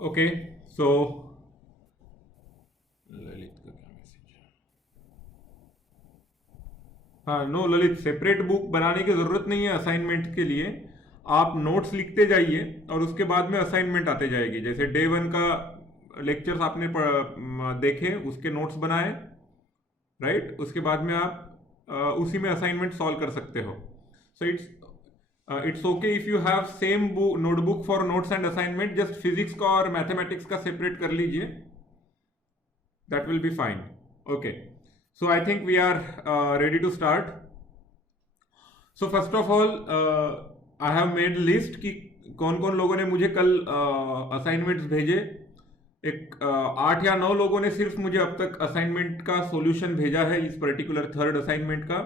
Okay so Lalit का क्या message है? हाँ, नो ललित, सेपरेट बुक बनाने की जरूरत नहीं है असाइनमेंट के लिए। आप नोट्स लिखते जाइए और उसके बाद में असाइनमेंट आते जाएगी। जैसे डे वन का लेक्चर्स आपने देखे, उसके नोट्स बनाए, राइट? उसके बाद में आप उसी में असाइनमेंट सॉल्व कर सकते हो। So it's okay if you have same notebook for notes and assignment. Just physics का और मैथमेटिक्स का सेपरेट कर लीजिए, that will be fine. Okay, so I think we are ready to start. So first of all I have made list कि कौन कौन लोगों ने मुझे कल असाइनमेंट्स भेजे। एक 8 या 9 लोगों ने सिर्फ मुझे अब तक असाइनमेंट का सॉल्यूशन भेजा है, इस पर्टिकुलर थर्ड असाइनमेंट का।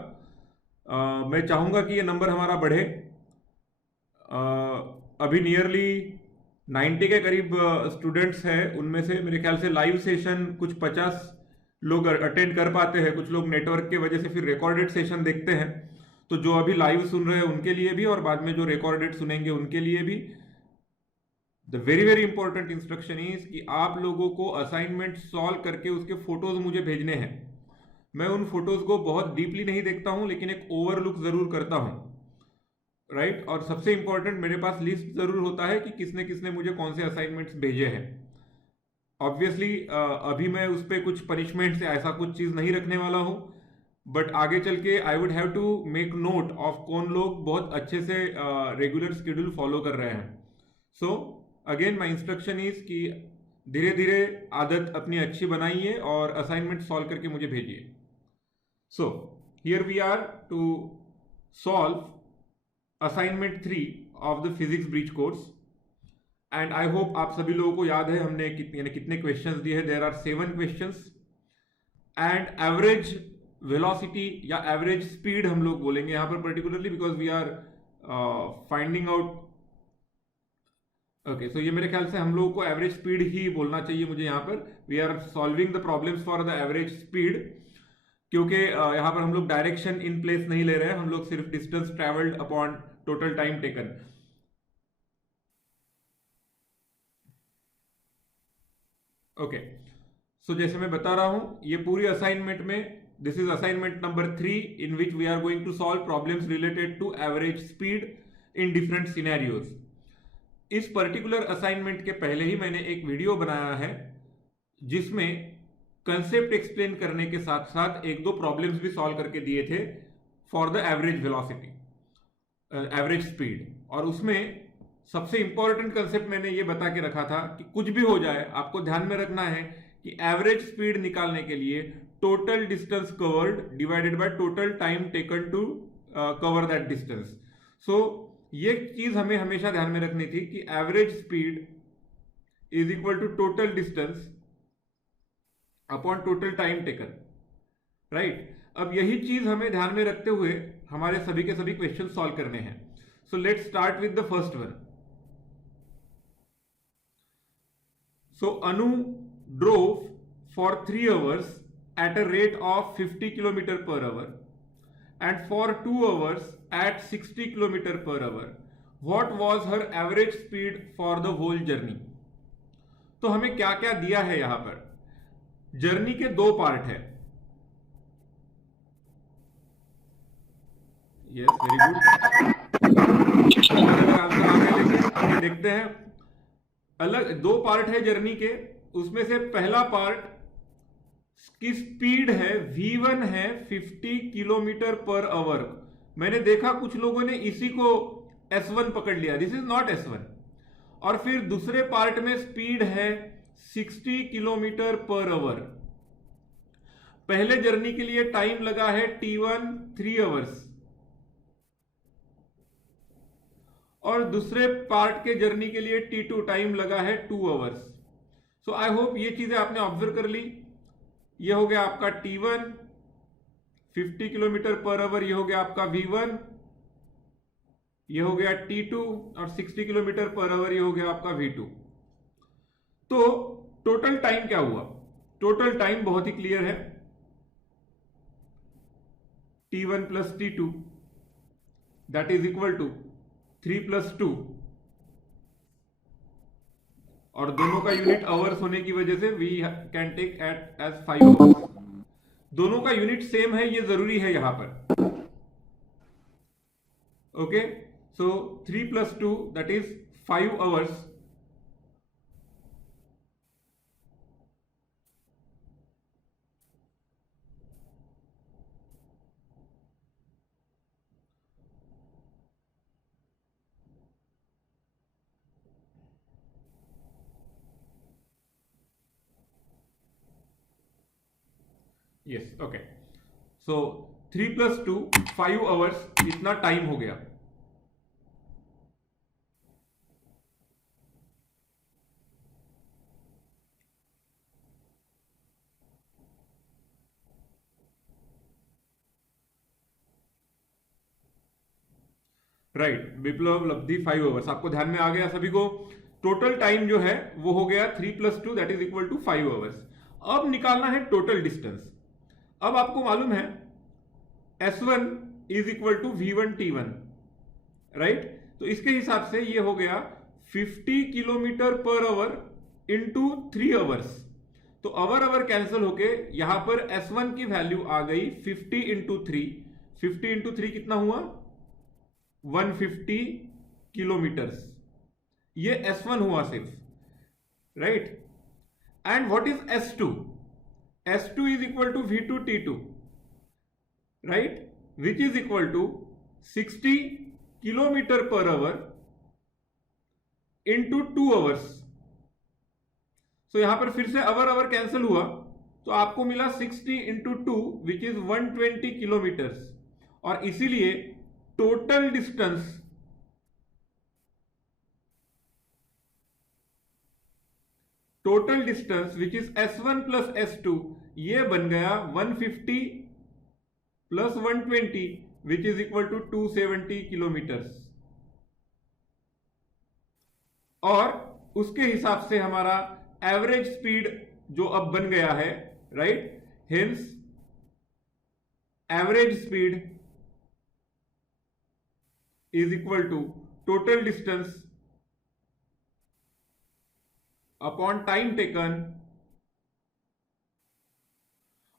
मैं चाहूंगा कि ये नंबर हमारा बढ़े। अभी नियरली 90 के करीब स्टूडेंट्स हैं। उनमें से मेरे ख्याल से लाइव सेशन कुछ 50 लोग अटेंड कर पाते हैं, कुछ लोग नेटवर्क की वजह से फिर रिकॉर्डेड सेशन देखते हैं। तो जो अभी लाइव सुन रहे हैं उनके लिए भी, और बाद में जो रिकॉर्डेड सुनेंगे उनके लिए भी, the very very important instruction is कि आप लोगों को असाइनमेंट सॉल्व करके उसके फोटोज मुझे भेजने हैं। मैं उन फोटोज को बहुत डीपली नहीं देखता हूं, लेकिन एक ओवरलुक जरूर करता हूं, राइट? और सबसे इंपॉर्टेंट, मेरे पास लिस्ट जरूर होता है कि किसने किसने मुझे कौन से असाइनमेंट्स भेजे हैं। ऑब्वियसली अभी मैं उस पर कुछ पनिशमेंट से ऐसा कुछ चीज नहीं रखने वाला हूं, बट आगे चल के I would have to make note of कौन लोग बहुत अच्छे से रेगुलर शेड्यूल फॉलो कर रहे हैं। So again my instruction is कि धीरे धीरे आदत अपनी अच्छी बनाइए और असाइनमेंट सॉल्व करके मुझे भेजिए। So here we are to solve assignment 3 of the physics bridge course. And I hope आप सभी लोगों को याद है हमने कितने क्वेश्चंस दिए हैं। There are 7 questions and average velocity या एवरेज स्पीड हम लोग बोलेंगे यहाँ पर particularly, because we are finding out. Okay, so ये मेरे ख्याल से हम लोगों को एवरेज स्पीड ही बोलना चाहिए मुझे यहाँ पर। We are solving the problems for the average speed, क्योंकि यहाँ पर हम लोग डायरेक्शन इन प्लेस नहीं ले रहे हैं, हम लोग सिर्फ distance travelled upon total time taken. Okay, so जैसे मैं बता रहा हूं, ये पूरी असाइनमेंट में, this is assignment number 3 in which we are going to solve problems related to average speed in different scenarios. इस पर्टिकुलर असाइनमेंट के पहले ही मैंने एक वीडियो बनाया है जिसमें कंसेप्ट एक्सप्लेन करने के साथ साथ एक दो प्रॉब्लम्स भी सॉल्व करके दिए थे for the average velocity, average speed. और उसमें सबसे इंपॉर्टेंट कंसेप्ट मैंने ये बता के रखा था कि कुछ भी हो जाए आपको ध्यान में रखना है कि एवरेज स्पीड निकालने के लिए total distance covered divided by total time taken to cover that distance. So ये चीज हमें हमेशा ध्यान में रखनी थी कि average speed is equal to total distance upon total time taken, right? अब यही चीज हमें ध्यान में रखते हुए हमारे सभी के सभी क्वेश्चन सॉल्व करने हैं। So let's start with the first one. So Anu drove for 3 hours at a rate of 50 km per hour and for 2 hours at 60 km per hour. What was her average speed for the whole journey? तो हमें क्या क्या दिया है यहां पर? Journey के 2 part है। Yes, very good. आंसर आ गए, लेकिन आगे देखते हैं। अलग 2 पार्ट है जर्नी के, उसमें से पहला पार्ट की स्पीड है v1 है 50 किलोमीटर पर आवर। मैंने देखा कुछ लोगों ने इसी को s1 पकड़ लिया, दिस इज नॉट s1। और फिर दूसरे पार्ट में स्पीड है 60 किलोमीटर पर आवर। पहले जर्नी के लिए टाइम लगा है t1 3 आवर्स, और दूसरे पार्ट के जर्नी के लिए T2 टाइम लगा है 2 आवर्स। सो आई होप ये चीजें आपने ऑब्जर्व कर ली। ये हो गया आपका T1 50 किलोमीटर पर आवर, ये हो गया आपका V1, ये हो गया T2, और 60 किलोमीटर पर आवर ये हो गया आपका V2। तो टोटल टाइम क्या हुआ? टोटल टाइम बहुत ही क्लियर है, T1 plus T2 that is equal to 3 plus 2, और दोनों का यूनिट आवर्स होने की वजह से we can take it as 5 hours. दोनों का यूनिट सेम है, ये जरूरी है यहां पर। Okay, so 3 + 2 that is 5 hours. Yes, okay, so 3 + 2 5 hours, इतना टाइम हो गया। राइट, विप्लव लब्धि 5 आवर्स, आपको ध्यान में आ गया सभी को। टोटल टाइम जो है वो हो गया 3 + 2 that is equal to 5 hours. अब निकालना है टोटल डिस्टेंस। अब आपको मालूम है S1 is equal to V1 T1, right. तो इसके हिसाब से ये हो गया 50 kilometre per hour into 3 hours. तो आवर कैंसिल होके यहां पर S1 की वैल्यू आ गई 50 इंटू 3। 50 इंटू 3 कितना हुआ? 150 किलोमीटर्स। ये S1 हुआ सिर्फ, right. And what is S2? S2 is equal to V2 T2, right, which is equal to 60 kilometre per hour into 2 hours. तो यहां पर फिर से आवर कैंसिल हुआ, तो आपको मिला 60 इंटू 2 विच इज 120 किलोमीटर्स। और इसीलिए total distance which is S1 plus S2 ये बन गया 150 plus 120 which is equal to 270 kilometres. और उसके हिसाब से हमारा एवरेज स्पीड जो अब बन गया है, right, hence average speed is equal to total distance upon time taken.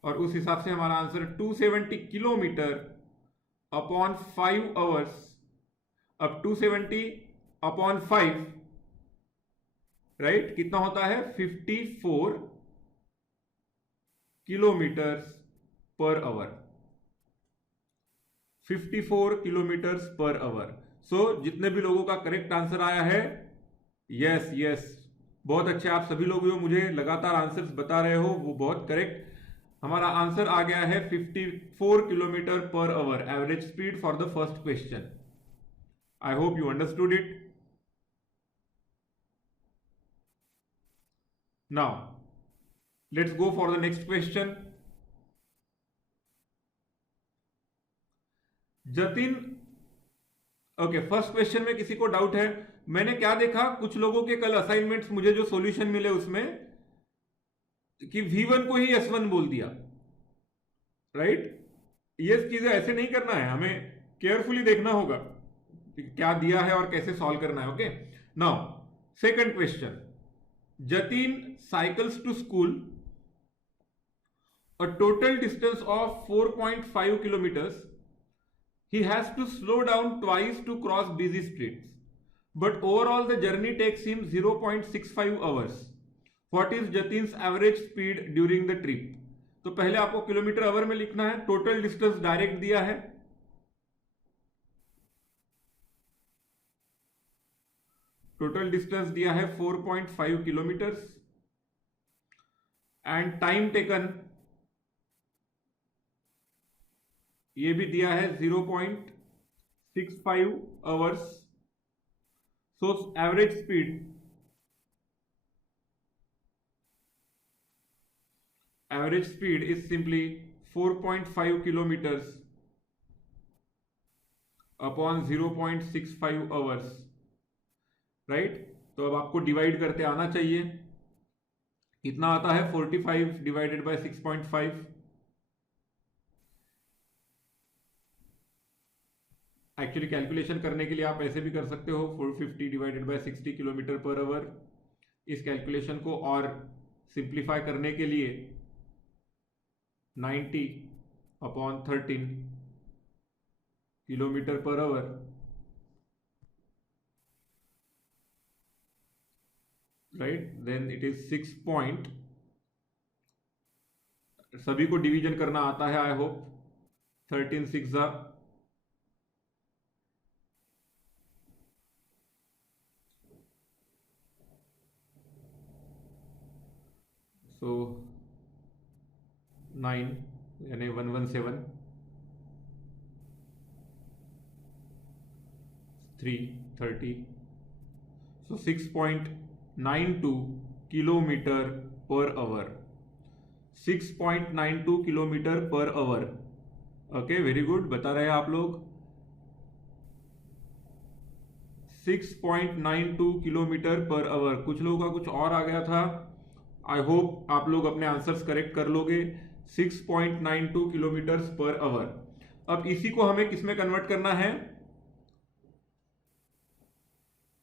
और उस हिसाब से हमारा आंसर 270 किलोमीटर अपॉन 5 आवर्स। अब 270 अपॉन 5, राइट, कितना होता है? 54 kilometres per hour. 54 kilometres per hour. So जितने भी लोगों का करेक्ट आंसर आया है, यस यस, बहुत अच्छे आप सभी लोग जो मुझे लगातार आंसर्स बता रहे हो वो बहुत करेक्ट। हमारा आंसर आ गया है 54 kilometre per our average speed for the first question. I hope you understood it. Now let's go for the next question. Jatin, okay, first question में किसी को डाउट है? मैंने क्या देखा, कुछ लोगों के कल असाइनमेंट्स मुझे जो सॉल्यूशन मिले उसमें कि V1 को ही S1 बोल दिया, राइट। ये चीजें ऐसे नहीं करना है, हमें केयरफुली देखना होगा कि क्या दिया है और कैसे सॉल्व करना है। Okay, now second question. Jatin cycles to school a total distance of 4.5 kilometers. He has to slow down twice to cross busy streets, but overall the journey takes him 0.65 hours. What is Jatin's average speed during the trip? तो पहले आपको kilometre our में लिखना है, total distance direct दिया है, total distance दिया है 4.5 किलोमीटर्स एंड टाइम टेकन ये भी दिया है 0.65 hours. So average speed is simply 4.5 kilometres upon 0.65 hours, right. तो अब आपको डिवाइड करते आना चाहिए। कितना आता है? 45 डिवाइडेड बाय 6.5। एक्चुअली कैलकुलेशन करने के लिए आप ऐसे भी कर सकते हो, 450 divided by 60 kilometre per hour इस कैलकुलेशन को और सिंप्लीफाई करने के लिए 90/13 kilometre per hour, right, then it is 6 point, सभी को डिवीजन करना आता है आई होप, 13 6 सो 9 यानी 117 330, सो 6.92 kilometre per our, 6.92 kilometre per our. Okay, very good, बता रहे हैं आप लोग। 6.92 किलोमीटर पर आवर। कुछ लोगों का कुछ और आ गया था, आई होप आप लोग अपने आंसर्स करेक्ट कर लोगे। 6.92 किलोमीटर पर आवर। अब इसी को हमें किसमें कन्वर्ट करना है?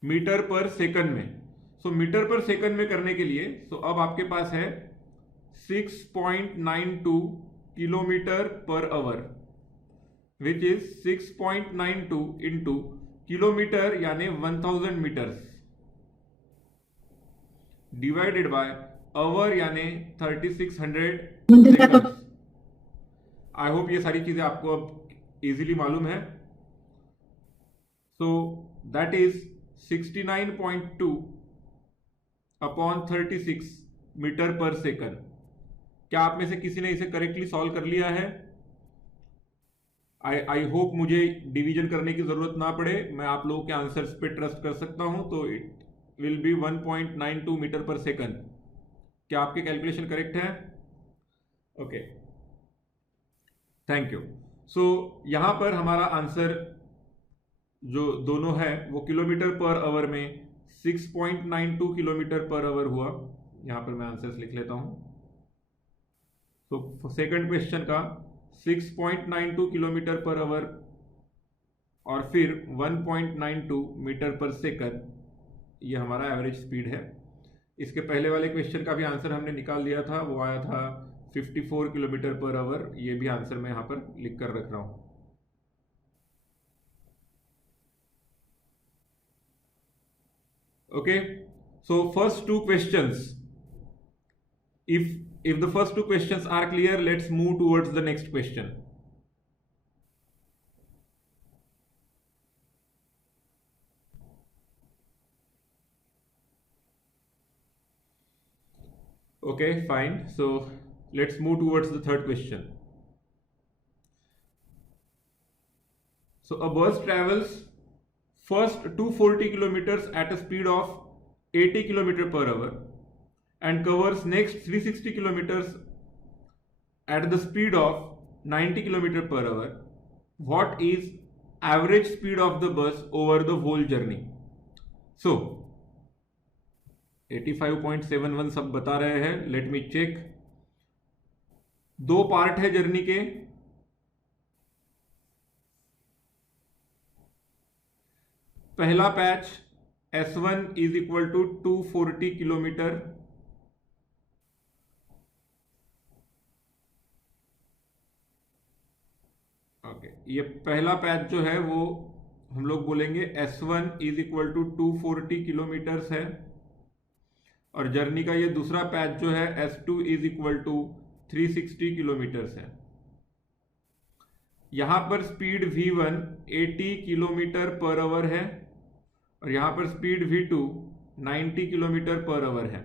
मीटर पर सेकंड में। सो मीटर पर सेकंड में करने के लिए अब आपके पास है 6.92 kilometre per our, which is 6.92 into kilometre यानी 1000 मीटर्स डिवाइडेड बाय आवर यानी 3600 सेकंड्स। आई होप ये सारी चीजें आपको अब इजीली मालूम है। So that is 69.2 upon 36 metre per second. क्या आप में से किसी ने इसे करेक्टली सॉल्व कर लिया है? आई होप मुझे डिवीजन करने की जरूरत ना पड़े, मैं आप लोगों के आंसर्स पे ट्रस्ट कर सकता हूं। तो it will be 1.92 metre per second. क्या आपके कैलकुलेशन करेक्ट है? Okay, thank you. सो यहां पर हमारा आंसर जो दोनों है वो किलोमीटर पर आवर में 6.92 किलोमीटर पर आवर हुआ। यहां पर मैं आंसर्स लिख लेता हूं। तो सेकंड क्वेश्चन का 6.92 किलोमीटर पर आवर और फिर 1.92 मीटर पर सेकंड, ये हमारा एवरेज स्पीड है। इसके पहले वाले क्वेश्चन का भी आंसर हमने निकाल लिया था, वो आया था 54 किलोमीटर पर आवर। ये भी आंसर मैं यहां पर लिख कर रख रहा हूं। Okay, so first two questions, if the first two questions are clear, let's move towards the next question. Okay, fine, so let's move towards the third question. So a bus travels first 240 kilometers at a speed of 80 kilometer per hour and covers next 360 kilometers at the speed of 90 kilometer per hour. What is average speed of the bus over the whole journey? So 85.71 सब बता रहे हैं। Let me check. दो part है journey के। पहला patch S1 is equal to 240 kilometre, okay, ये पहला पैच जो है वो हम लोग बोलेंगे S1 is equal to 240 kilometres है। और जर्नी का ये दूसरा पैच जो है S2 is equal to 360 kilometres है। यहां पर speed V1 80 kilometre per our है और यहां पर speed V2 90 kilometre per our है।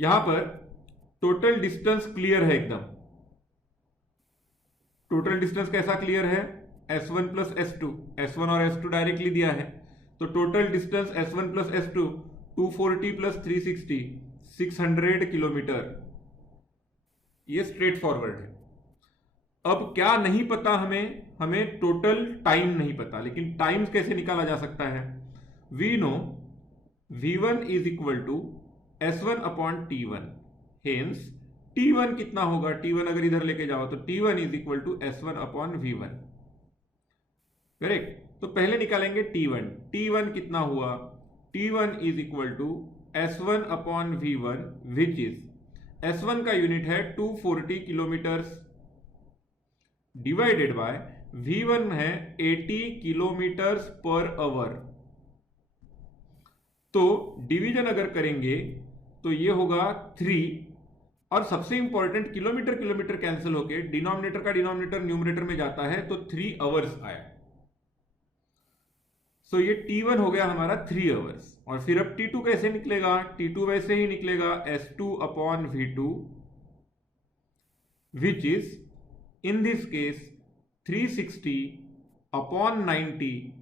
यहां पर टोटल डिस्टेंस क्लियर है एकदम। टोटल डिस्टेंस कैसा क्लियर है? S1 प्लस S2, S1 और S2 डायरेक्टली दिया है, तो total distance S1 plus S2 240 plus 360 600 kilometre. ये स्ट्रेट फॉरवर्ड है। अब क्या नहीं पता हमें टोटल टाइम नहीं पता, लेकिन टाइम कैसे निकाला जा सकता है? We know V1 is equal to S1 upon T1, hence T1 कितना होगा? T1 अगर इधर लेके जाओ तो T1 is equal to S1 upon V1। Correct. तो पहले निकालेंगे T1। T1 कितना हुआ? T1 is equal to S1 upon V1 which is S1 का यूनिट है 240 किलोमीटर्स डिवाइडेड बाय V1 है 80 किलोमीटर्स पर आवर। तो डिवीजन अगर करेंगे तो ये होगा 3, और सबसे इंपॉर्टेंट किलोमीटर किलोमीटर कैंसिल होके डिनोमिनेटर का डिनोमिनेटर न्यूमरेटर में जाता है, तो 3 आवर्स आया। सो ये T1 हो गया हमारा 3 आवर्स। और फिर अब T2 कैसे निकलेगा? T2 वैसे ही निकलेगा S2 upon V2 which is in this case 360 upon 90।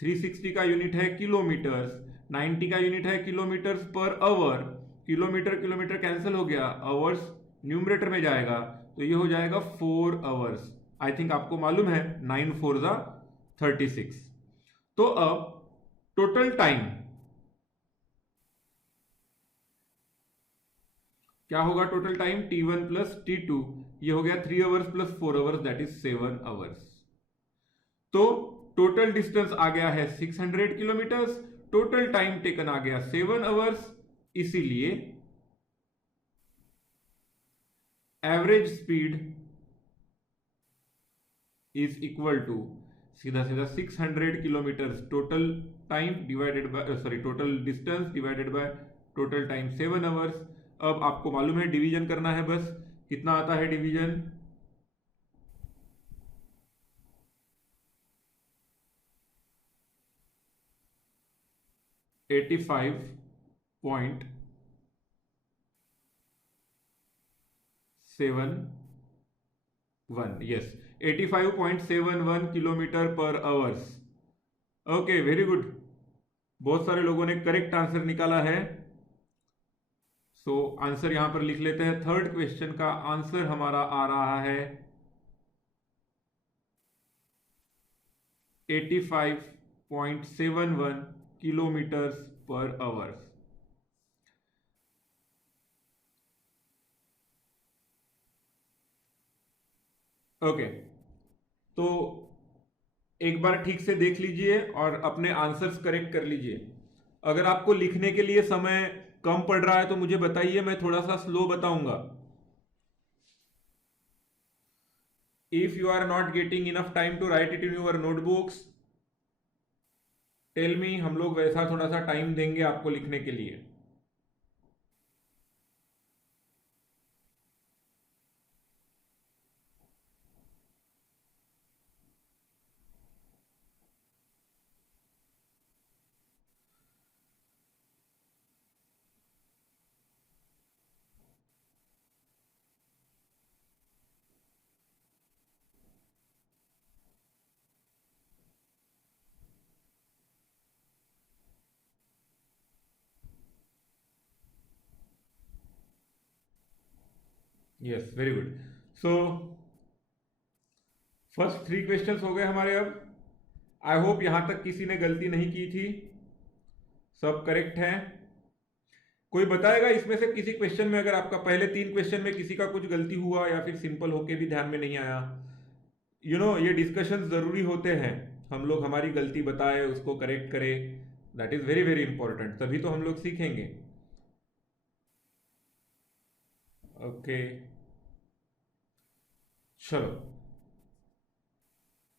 360 का यूनिट है किलोमीटर्स, 90 का यूनिट है kilometres per our. Kilometre kilometre cancel हो गया, आवर्स न्यूमरेटर में जाएगा, तो ये हो जाएगा 4 आवर्स। आई थिंक आपको मालूम है 9 4 जा 36। तो अब टोटल टाइम क्या होगा? Total time T1 plus T2, ये हो गया 3 hours plus 4 hours, that is 7 hours. तो टोटल डिस्टेंस आ गया है 600 किलोमीटर्स, टोटल टाइम टेकन आ गया 7 आवर्स। इसीलिए average speed is equal to सीधा सीधा 600 kilometre total time divided by total distance divided by total time 7 hours. अब आपको मालूम है डिवीजन करना है, बस कितना आता है division? 85.71, yes 85.71 kilometre per hours. Okay, very good, बहुत सारे लोगों ने करेक्ट आंसर निकाला है। सो आंसर यहां पर लिख लेते हैं। थर्ड क्वेश्चन का आंसर हमारा आ रहा है 85.71 किलोमीटर्स पर आवर्स। ओके, तो एक बार ठीक से देख लीजिए और अपने आंसर्स करेक्ट कर लीजिए। अगर आपको लिखने के लिए समय कम पड़ रहा है तो मुझे बताइए, मैं थोड़ा सा स्लो बताऊंगा। If you are not getting enough time to write it in your notebooks, tell me, हम लोग वैसा थोड़ा सा टाइम देंगे आपको लिखने के लिए। Yes, very good. So first 3 questions हो गए हमारे। अब आई होप यहां तक किसी ने गलती नहीं की थी, सब करेक्ट है। कोई बताएगा इसमें से किसी क्वेश्चन में अगर आपका पहले 3 क्वेश्चन में किसी का कुछ गलती हुआ या फिर सिंपल होके भी ध्यान में नहीं आया? ये डिस्कशन जरूरी होते हैं, हम लोग हमारी गलती बताए उसको करेक्ट करें, that is very very important, तभी तो हम लोग सीखेंगे। ओके, चलो।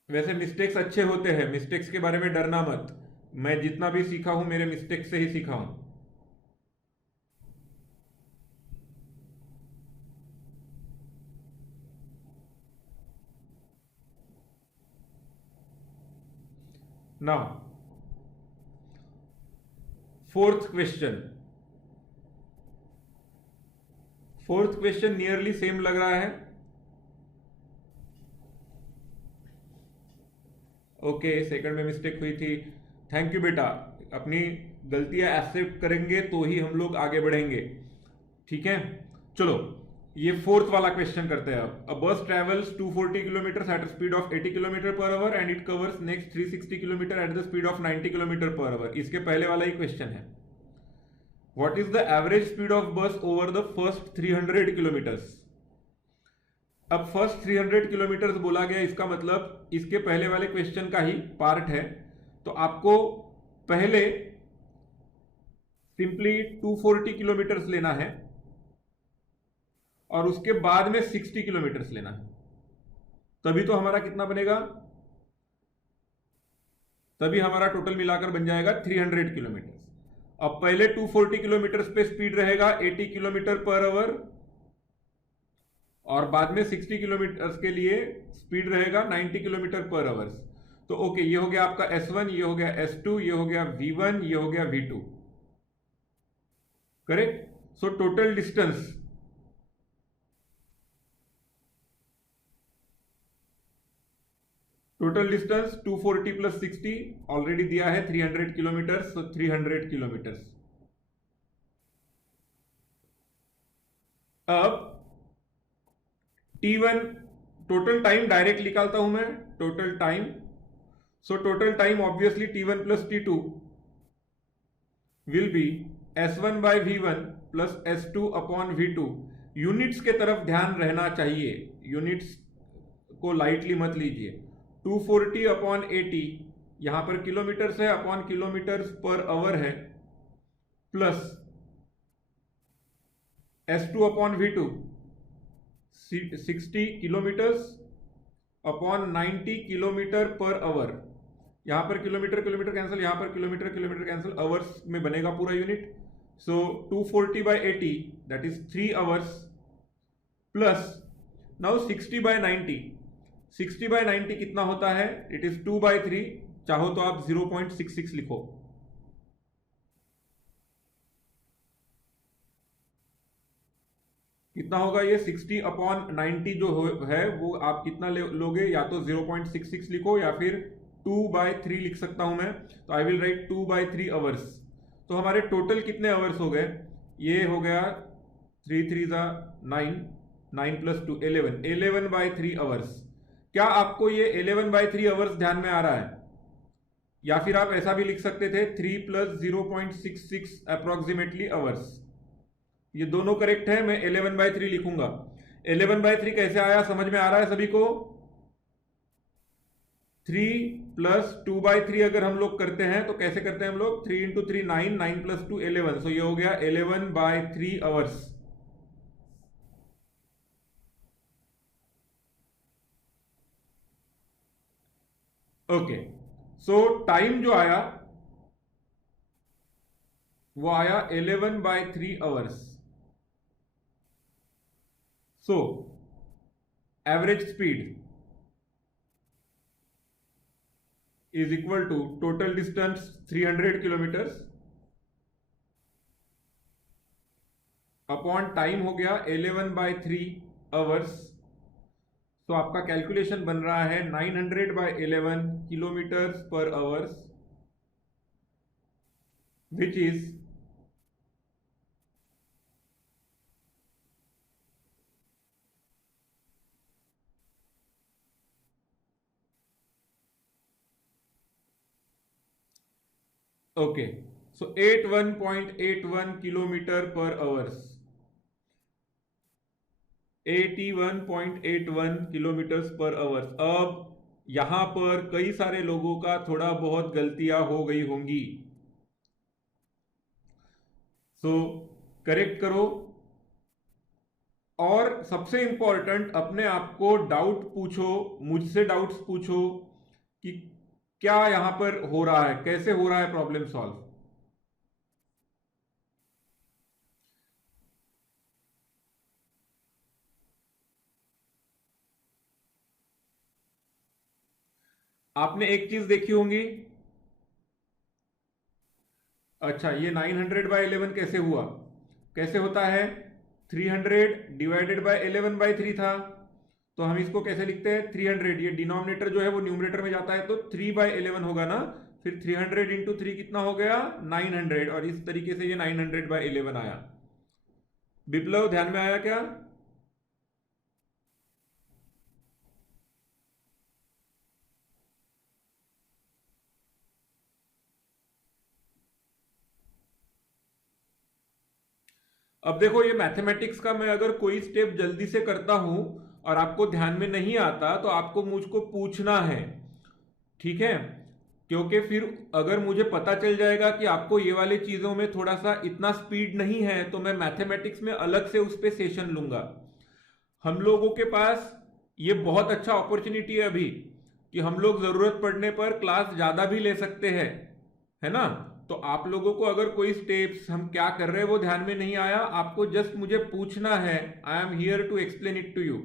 वैसे मिस्टेक्स अच्छे होते हैं, मिस्टेक्स के बारे में डरना मत। मैं जितना भी सीखा हूं मेरे मिस्टेक्स से ही सीखा हूं। Now fourth question. Fourth question nearly same लग रहा है। ओके, सेकंड में मिस्टेक हुई थी। थैंक यू बेटा, अपनी गलतियां एक्सेप्ट करेंगे तो ही हम लोग आगे बढ़ेंगे, ठीक है? चलो, ये फोर्थ वाला क्वेश्चन करते हैं अब। A bus travels 240 kilometre at speed of 80 kilometre per hour and it covers next 360 kilometre at the speed of 90 kilometre per hour. इसके पहले वाला ही क्वेश्चन है। What is the average speed of bus over the first 300 kilometres? अब first 300 kilometre बोला गया, इसका मतलब इसके पहले वाले क्वेश्चन का ही पार्ट है। तो आपको पहले सिंपली 240 किलोमीटर लेना है और उसके बाद में 60 किलोमीटर लेना है, तभी तो हमारा कितना बनेगा, तभी हमारा टोटल मिलाकर बन जाएगा 300 किलोमीटर। अब पहले 240 किलोमीटर पे स्पीड रहेगा 80 किलोमीटर पर आवर और बाद में 60 किलोमीटर के लिए स्पीड रहेगा 90 किलोमीटर पर आवर। तो ओके, ये हो गया आपका S1, ये हो गया S2, ये हो गया V1, ये हो गया V2, correct. So total distance total distance 240 plus 60 already दिया है 300 किलोमीटर, सो 300 किलोमीटर। अब T1 टोटल टाइम डायरेक्ट निकालता हूं मैं, total time. So total time obviously T1 plus T2 will be S1 by V1 plus S2 upon V2। Units के तरफ ध्यान रहना चाहिए, यूनिट्स को लाइटली मत लीजिए। 240 अपॉन 80 यहां पर किलोमीटर्स है, अपॉन किलोमीटर्स पर आवर है, plus S2 upon V2 60 kilometres upon 90 kilometre per our. यहां पर किलोमीटर किलोमीटर कैंसिल, यहां पर किलोमीटर किलोमीटर कैंसिल, आवर्स में बनेगा पूरा unit. So 240 by 80 that is 3 hours, plus now 60 by 90, 60 by 90 कितना होता है, इट इज 2 बाय 3, चाहो तो आप 0.66 लिखो। कितना होगा ये 60 अपॉन 90 जो है वो आप कितना लोगे, या तो 0.66 लिखो या फिर 2 बाय 3 लिख सकता हूं मैं। तो I will write 2 by 3 hours. तो हमारे टोटल कितने आवर्स हो गए, ये हो गया 3 3 जा 9, 9 प्लस 2 11, 11 बाय 3 आवर्स। क्या आपको ये 11 बाय 3 आवर्स ध्यान में आ रहा है, या फिर आप ऐसा भी लिख सकते थे 3 प्लस 0.66 अप्रोक्सीमेटली आवर्स। ये दोनों करेक्ट है, मैं 11 बाय 3 लिखूंगा। 11 बाय 3 कैसे आया, समझ में आ रहा है सभी को। 3 प्लस 2 बाय 3 अगर हम लोग करते हैं तो कैसे करते हैं हम लोग, 3 इंटू 3 9, 9 प्लस 2 11, सो ये हो गया 11 by 3 hours. Okay, so time जो आया वो आया 11 by 3 hours. So average speed is equal to total distance 300 kilometres upon time हो गया 11 बाय 3 आवर्स। तो आपका कैलकुलेशन बन रहा है 900 by 11 kilometres per hours, which is okay, so 81.81 kilometre per hours, 81.81 kilometre per hours. अब यहां पर कई सारे लोगों का थोड़ा बहुत गलतियां हो गई होंगी, सो करेक्ट करो। और सबसे इंपॉर्टेंट, अपने आप को डाउट पूछो, मुझसे डाउट्स पूछो कि क्या यहां पर हो रहा है, कैसे हो रहा है प्रॉब्लम सॉल्व। आपने एक चीज देखी होंगी, अच्छा ये 900 बाय 11 कैसे हुआ, कैसे होता है, 300 डिवाइडेड बाय 11 बाय 3 था, तो हम इसको कैसे लिखते हैं 300, ये डिनोमिनेटर जो है वो न्यूमरेटर में जाता है तो 3 बाय 11 होगा ना, फिर 300 इंटू 3 कितना हो गया 900, और इस तरीके से ये 900 बाय 11 आया। विप्लव ध्यान में आया क्या। अब देखो ये मैथमेटिक्स का मैं अगर कोई स्टेप जल्दी से करता हूं और आपको ध्यान में नहीं आता तो आपको मुझको पूछना है, ठीक है? क्योंकि फिर अगर मुझे पता चल जाएगा कि आपको ये वाली चीजों में थोड़ा सा इतना स्पीड नहीं है तो मैं मैथमेटिक्स में अलग से उस पर सेशन लूंगा। हम लोगों के पास ये बहुत अच्छा अपॉर्चुनिटी है अभी कि हम लोग जरूरत पड़ने पर क्लास ज्यादा भी ले सकते हैं, है ना? तो आप लोगों को अगर कोई स्टेप्स हम क्या कर रहे हैं वो ध्यान में नहीं आया, आपको जस्ट मुझे पूछना है। I am here to explain it to you.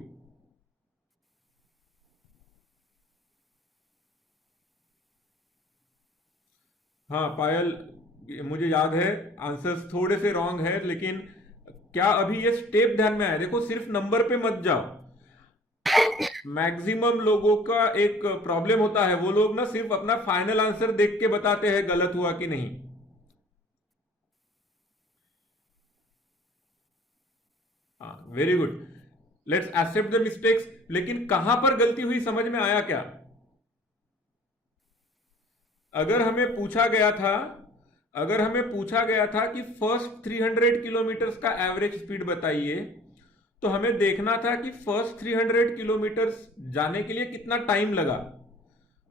हाँ पायल, मुझे याद है आंसर्स थोड़े से रॉन्ग है, लेकिन क्या अभी ये स्टेप ध्यान में आया? देखो सिर्फ नंबर पे मत जाओ। मैक्सिमम लोगों का एक प्रॉब्लम होता है, वो लोग ना सिर्फ अपना फाइनल आंसर देख के बताते हैं गलत हुआ कि नहीं। हाँ very good, let's accept the mistakes. लेकिन कहां पर गलती हुई समझ में आया क्या? अगर हमें पूछा गया था अगर हमें पूछा गया था कि फर्स्ट 300 किलोमीटर का एवरेज स्पीड बताइए, तो हमें देखना था कि फर्स्ट 300 किलोमीटर जाने के लिए कितना टाइम लगा।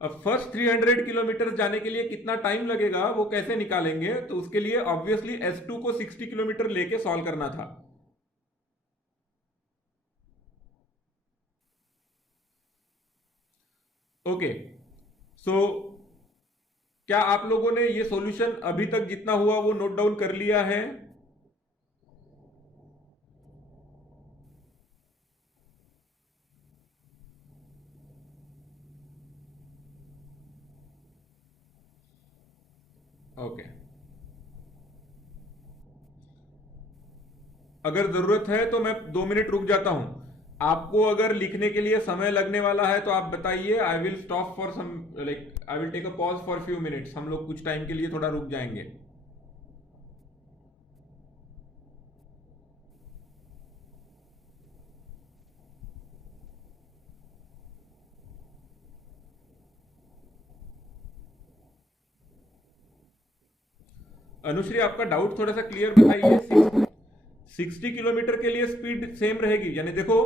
अब फर्स्ट 300 किलोमीटर जाने के लिए कितना टाइम लगेगा वो कैसे निकालेंगे? तो उसके लिए ऑब्वियसली S2 को 60 किलोमीटर लेके सॉल्व करना था। ओके, सो क्या आप लोगों ने ये सॉल्यूशन अभी तक जितना हुआ वो नोट डाउन कर लिया है? ओके, अगर जरूरत है तो मैं 2 मिनट रुक जाता हूं। आपको अगर लिखने के लिए समय लगने वाला है तो आप बताइए। I will stop for some, like I will take a pause for few minutes. हम लोग कुछ टाइम के लिए थोड़ा रुक जाएंगे। अनुश्री, आपका डाउट थोड़ा सा क्लियर बताइए। 60 किलोमीटर के लिए स्पीड सेम रहेगी, यानी देखो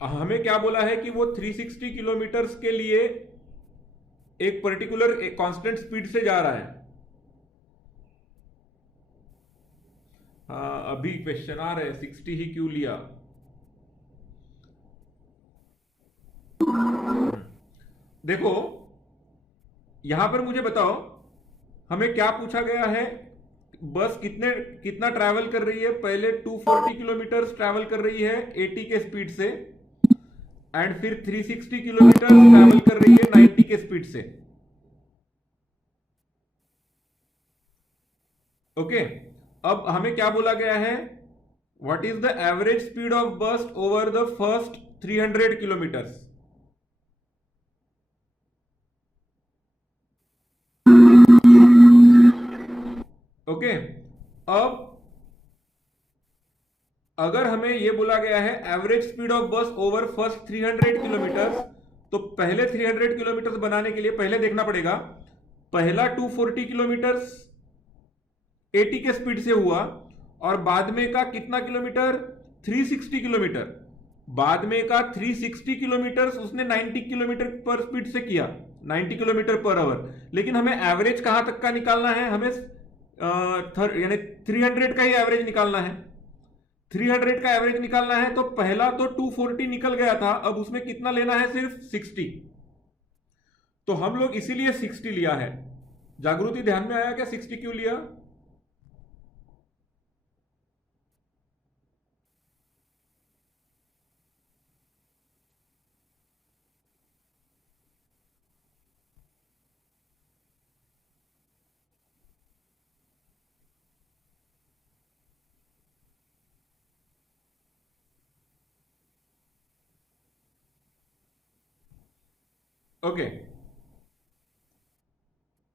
हमें क्या बोला है कि वो 360 किलोमीटर के लिए एक पर्टिकुलर एक कांस्टेंट स्पीड से जा रहा है। हाँ अभी क्वेश्चन आ रहे हैं 60 ही क्यों लिया। देखो यहां पर मुझे बताओ हमें क्या पूछा गया है। बस कितना ट्रैवल कर रही है? पहले 240 किलोमीटर ट्रैवल कर रही है 80 के स्पीड से, एंड फिर 360 किलोमीटर ट्रैवल कर रही है 90 के स्पीड से। ओके, अब हमें क्या बोला गया है? What is the average speed of bus over the first 300 kilometre? Okay, अब अगर हमें यह बोला गया है average speed of bus over first 300 kilometre, तो पहले 300 किलोमीटर बनाने के लिए पहले देखना पड़ेगा पहला 240 किलोमीटर 80 के स्पीड से हुआ, और बाद में का कितना किलोमीटर? 360 किलोमीटर। बाद में का 360 किलोमीटर उसने 90 किलोमीटर पर स्पीड से किया, 90 किलोमीटर पर आवर। लेकिन हमें एवरेज कहां तक का निकालना है? हमें यानी 300 का ही एवरेज निकालना है। 300 का एवरेज निकालना है तो पहला तो 240 निकल गया था, अब उसमें कितना लेना है? सिर्फ 60। तो हम लोग इसीलिए 60 लिया है। जागृति, ध्यान में आया क्या 60 क्यों लिया? ओके,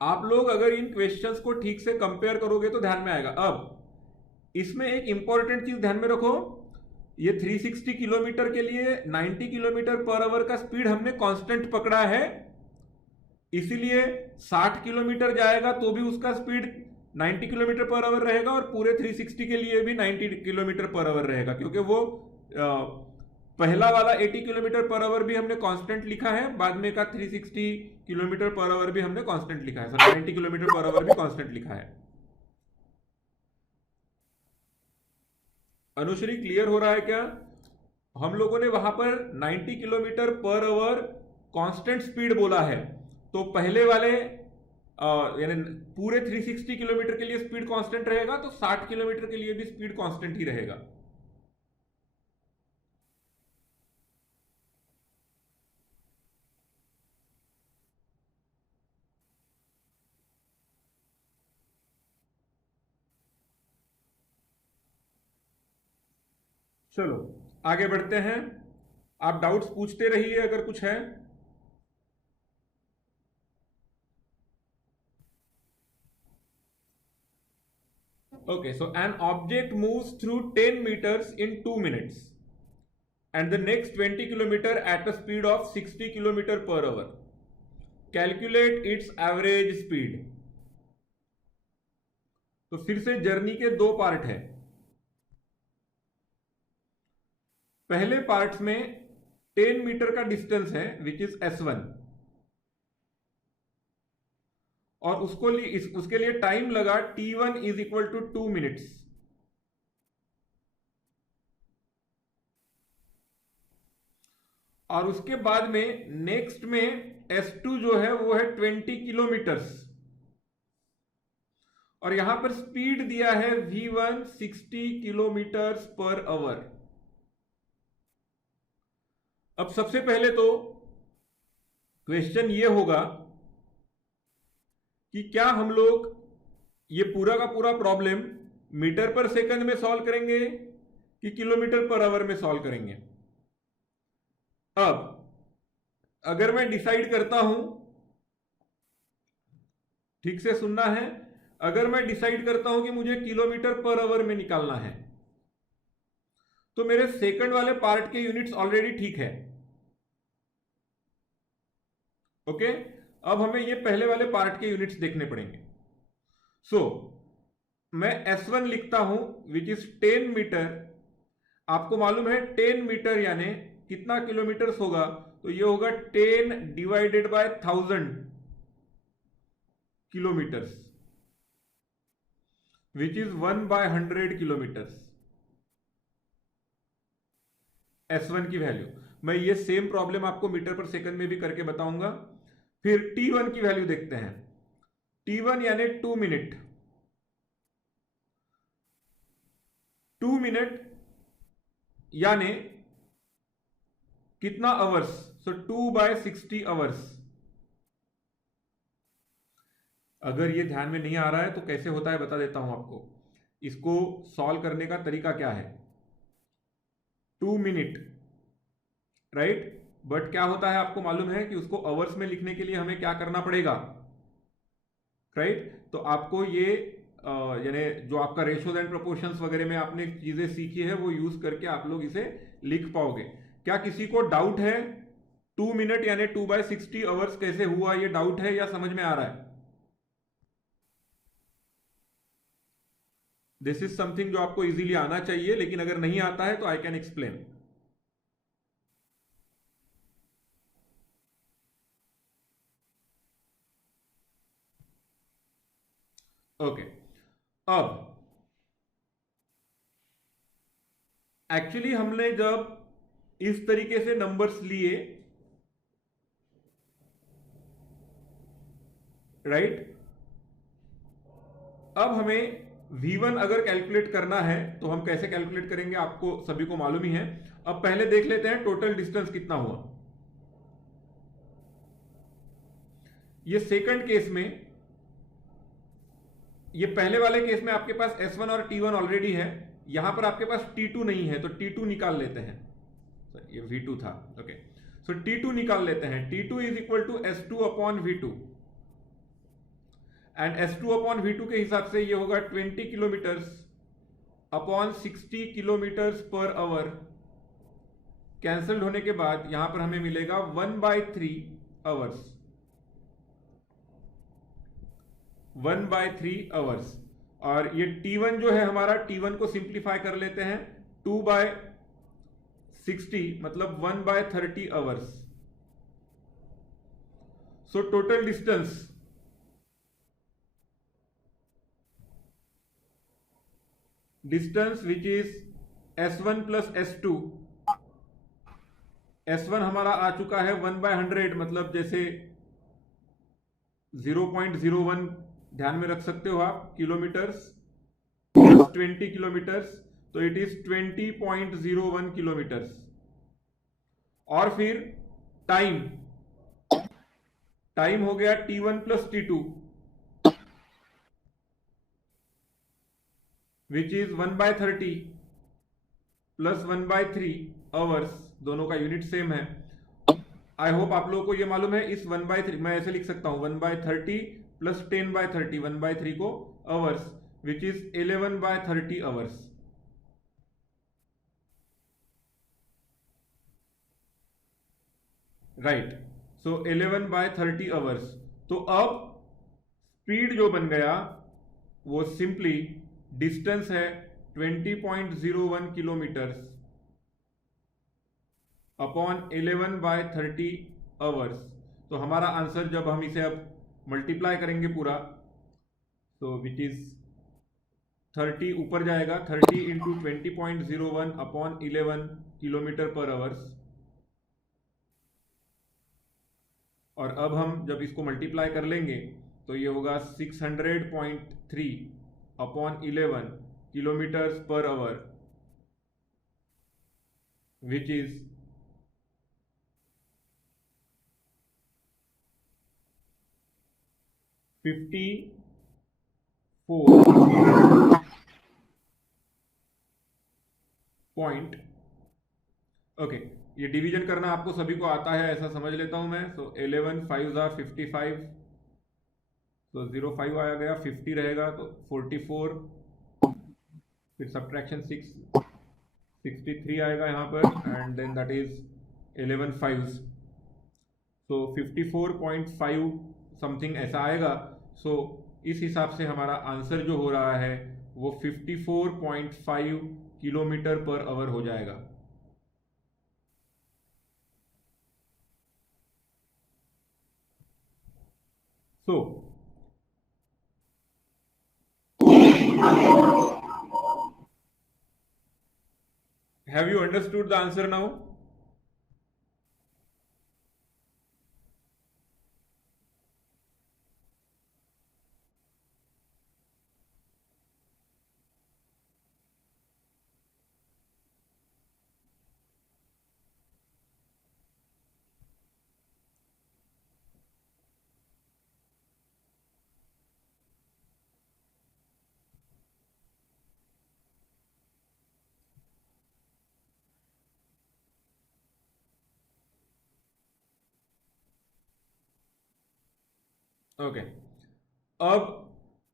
आप लोग अगर इन क्वेश्चंस को ठीक से कंपेयर करोगे तो ध्यान में आएगा। अब इसमें एक इंपॉर्टेंट चीज ध्यान में रखो, ये 360 किलोमीटर के लिए 90 किलोमीटर पर आवर का स्पीड हमने कांस्टेंट पकड़ा है, इसीलिए 60 किलोमीटर जाएगा तो भी उसका स्पीड 90 किलोमीटर पर आवर रहेगा, और पूरे 360 के लिए भी 90 किलोमीटर पर आवर रहेगा, क्योंकि वो पहला वाला 80 किलोमीटर पर आवर भी हमने कांस्टेंट लिखा है, बाद में का 360 किलोमीटर पर आवर भी हमने कांस्टेंट लिखा है, सॉरी 90 किलोमीटर पर आवर भी कांस्टेंट लिखा है। अनुश्री क्लियर हो रहा है क्या? हम लोगों ने वहां पर 90 kilometre per our constant speed बोला है, तो पहले वाले यानी पूरे 360 किलोमीटर के लिए स्पीड कांस्टेंट रहेगा, तो 60 किलोमीटर के लिए भी स्पीड कांस्टेंट ही रहेगा। चलो आगे बढ़ते हैं, आप डाउट्स पूछते रहिए अगर कुछ है। Okay, so an object moves through 10 meters in 2 minutes and the next 20 kilometer at a speed of 60 kilometer per hour. Calculate its average speed. तो फिर से जर्नी के दो पार्ट है। पहले पार्ट में 10 मीटर का डिस्टेंस है विच इज S1, और उसके लिए टाइम लगा T1 is equal to 2 minutes. और उसके बाद में नेक्स्ट में S2 जो है वो है 20 किलोमीटर्स, और यहां पर स्पीड दिया है V1 60 किलोमीटर्स पर आवर। अब सबसे पहले तो क्वेश्चन ये होगा कि क्या हम लोग ये पूरा का पूरा प्रॉब्लम मीटर पर सेकंड में सॉल्व करेंगे कि किलोमीटर पर आवर में सॉल्व करेंगे। अब अगर मैं डिसाइड करता हूं, ठीक से सुनना है, अगर मैं डिसाइड करता हूं कि मुझे किलोमीटर पर आवर में निकालना है, तो मेरे सेकंड वाले पार्ट के यूनिट्स ऑलरेडी ठीक है। ओके, अब हमें ये पहले वाले पार्ट के यूनिट्स देखने पड़ेंगे। सो मैं S1 लिखता हूं विच इज 10 मीटर। आपको मालूम है 10 मीटर यानी कितना किलोमीटर होगा, तो ये होगा 10 divided by 1000 kilometres which is 1/100 kilometres. S1 की वैल्यू मैं ये सेम प्रॉब्लम आपको मीटर पर सेकंड में भी करके बताऊंगा। फिर T1 की वैल्यू देखते हैं। T1 यानी 2 मिनट, 2 मिनट यानी कितना आवर्स, सो 2/60 आवर्स। अगर ये ध्यान में नहीं आ रहा है तो कैसे होता है बता देता हूं आपको। इसको सॉल्व करने का तरीका क्या है, 2 मिनट राइट, बट क्या होता है आपको मालूम है कि उसको आवर्स में लिखने के लिए हमें क्या करना पड़ेगा, राइट। तो आपको ये यानी जो आपका रेशियोज एंड प्रोपोर्शंस वगैरह में आपने चीजें सीखी है वो यूज करके आप लोग इसे लिख पाओगे। क्या किसी को डाउट है 2 मिनट यानी 2/60 आवर्स कैसे हुआ, ये डाउट है या समझ में आ रहा है? दिस इज समथिंग जो आपको इजीली आना चाहिए, लेकिन अगर नहीं आता है तो आई कैन एक्सप्लेन। ओके, अब एक्चुअली हमने जब इस तरीके से नंबर्स लिए, राइट, अब हमें V1 अगर कैलकुलेट करना है तो हम कैसे कैलकुलेट करेंगे आपको सभी को मालूम ही है। अब पहले देख लेते हैं टोटल डिस्टेंस कितना हुआ। ये सेकंड केस में, ये पहले वाले केस में आपके पास S1 और T1 ऑलरेडी है, यहां पर आपके पास T2 नहीं है, तो T2 निकाल लेते हैं। ये V2 था, ओके, सो T2 निकाल लेते हैं। T2 is equal to S2 upon V2, and S2 upon V2 के हिसाब से ये होगा 20 kilometres upon 60 kilometres per hour. Cancelled होने के बाद यहां पर हमें मिलेगा 1/3 आवर्स, 1/3 आवर्स। और ये T1 जो है हमारा, T1 को सिंप्लीफाई कर लेते हैं, 2/60 60 मतलब 1/30 hours. So total distance which is S1 plus S2. S1 हमारा आ चुका है 1/100 मतलब जैसे 0.01 ध्यान में रख सकते हो आप किलोमीटर्स, 20 किलोमीटर्स, तो इट इज 20.01 किलोमीटर्स. और फिर टाइम हो गया T1 plus T2 which is 1/30 plus 1/3 hours. दोनों का यूनिट सेम है. आई होप आप लोगों को ये मालूम है. इस 1/3 मैं ऐसे लिख सकता हूं 1/30 प्लस 10/30 1/3 को hours which is 11/30 hours. Right. So 11/30 hours. तो अब स्पीड जो बन गया वो सिंपली डिस्टेंस है 20.01 किलोमीटर्स अपॉन 11/30 आवर्स. तो हमारा आंसर जब हम इसे अब मल्टीप्लाई करेंगे पूरा तो विच इज 30 ऊपर जाएगा. 30 into 20.01 upon 11 kilometre per hours. और अब हम जब इसको मल्टीप्लाई कर लेंगे तो ये होगा 600.3 upon 11 kilometres per our which is 54 point. Okay, ये डिवीजन करना आपको सभी को आता है ऐसा समझ लेता हूं मैं. सो 11 5 are 55, तो 05 आया गया, 50 रहेगा तो 44, फिर सब्ट्रैक्शन 63 आएगा यहाँ पर and then that is 11 5s. So 54.5 something ऐसा आएगा. सो इस हिसाब से हमारा आंसर जो हो रहा है वो 54.5 किलोमीटर पर आवर हो जाएगा. So, have you understood the answer now? Okay. अब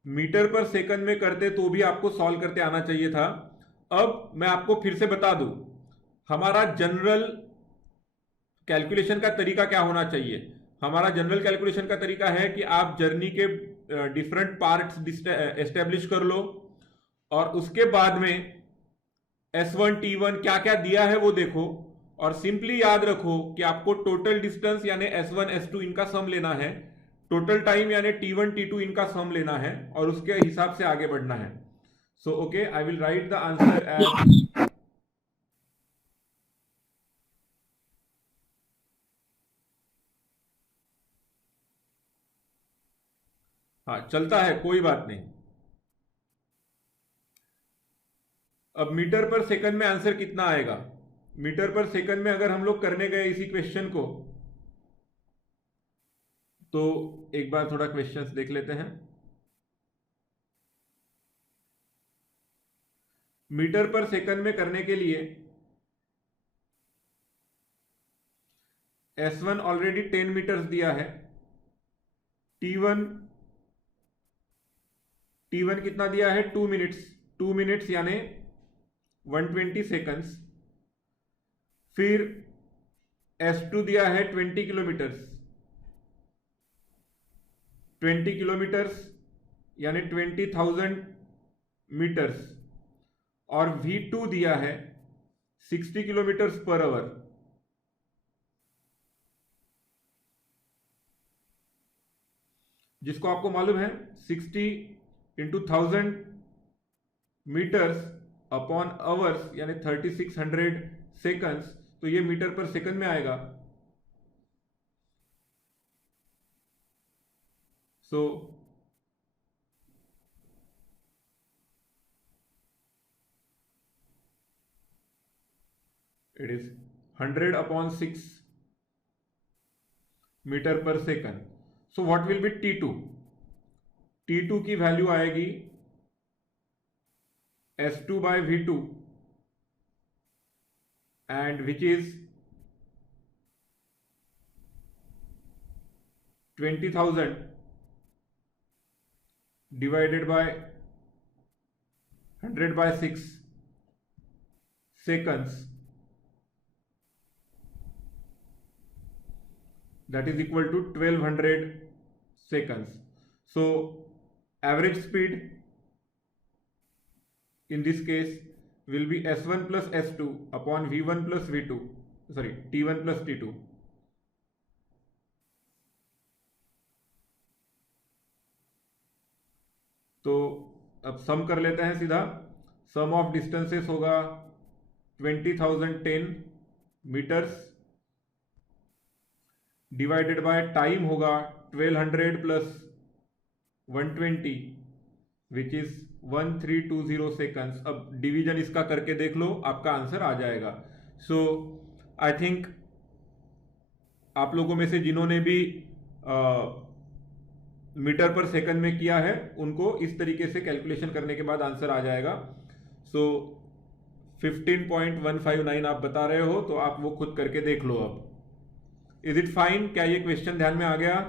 मीटर पर सेकंड में करते तो भी आपको सॉल्व करते आना चाहिए था. अब मैं आपको फिर से बता दूं हमारा जनरल कैलकुलेशन का तरीका क्या होना चाहिए. हमारा जनरल कैलकुलेशन का तरीका है कि आप जर्नी के डिफरेंट पार्ट्स एस्टेब्लिश कर लो और उसके बाद में S1 T1 क्या क्या दिया है वो देखो और सिंपली याद रखो कि आपको टोटल डिस्टेंस यानी S1 S2 इनका सम लेना है, टोटल टाइम यानी T1 T2 इनका सम लेना है और उसके हिसाब से आगे बढ़ना है. So okay, I will write the answer as हाँ चलता है, कोई बात नहीं. अब मीटर पर सेकंड में आंसर कितना आएगा. मीटर पर सेकंड में अगर हम लोग करने गए इसी क्वेश्चन को तो एक बार थोड़ा क्वेश्चंस देख लेते हैं. मीटर पर सेकंड में करने के लिए S1 ऑलरेडी 10 मीटर्स दिया है. T1 कितना दिया है 2 मिनट्स. 2 मिनट्स यानी 120 सेकंड्स. फिर S2 दिया है 20 किलोमीटर्स. 20 किलोमीटर्स यानी 20,000 मीटर्स. और V2 दिया है 60 किलोमीटर पर आवर, जिसको आपको मालूम है 60 इंटू 1000 मीटर्स अपॉन आवर्स यानी 3600 सेकंड्स, तो ये मीटर पर सेकंड में आएगा। So it is 100 upon 6 metre per second. So what will be T2? T2 की वैल्यू आएगी S2 by V2 and which is 20,000 divided by 100 by 6 seconds, that is equal to 1200 seconds. So average speed in this case will be S1 plus S2 upon V1 plus V2, sorry, T1 plus T2. तो अब सम कर लेते हैं सीधा। सम of distances होगा 20,010 metres divided by time होगा 1200 plus 120 which is 1320 seconds. अब division इसका करके देख लो, आपका आंसर आ जाएगा। सो आई थिंक आप लोगों में से जिन्होंने भी मीटर पर सेकंड में किया है उनको इस तरीके से कैलकुलेशन करने के बाद आंसर आ जाएगा। सो 15.159 आप बता रहे हो, तो आप वो खुद करके देख लो। अब इज इट फाइन? क्या ये क्वेश्चन ध्यान में आ गया?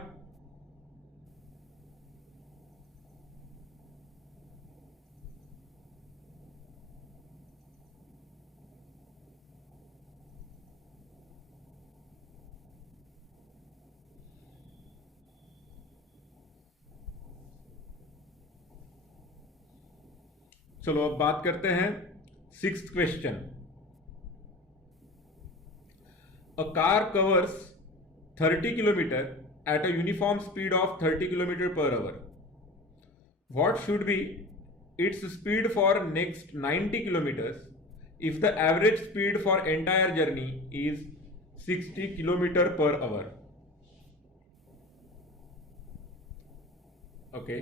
चलो अब बात करते हैं 6th question. A car covers 30 kilometre at a uniform speed of 30 km per hour. What should be its speed for next 90 kilometers if the average speed for entire journey is 60 km per hour? Okay.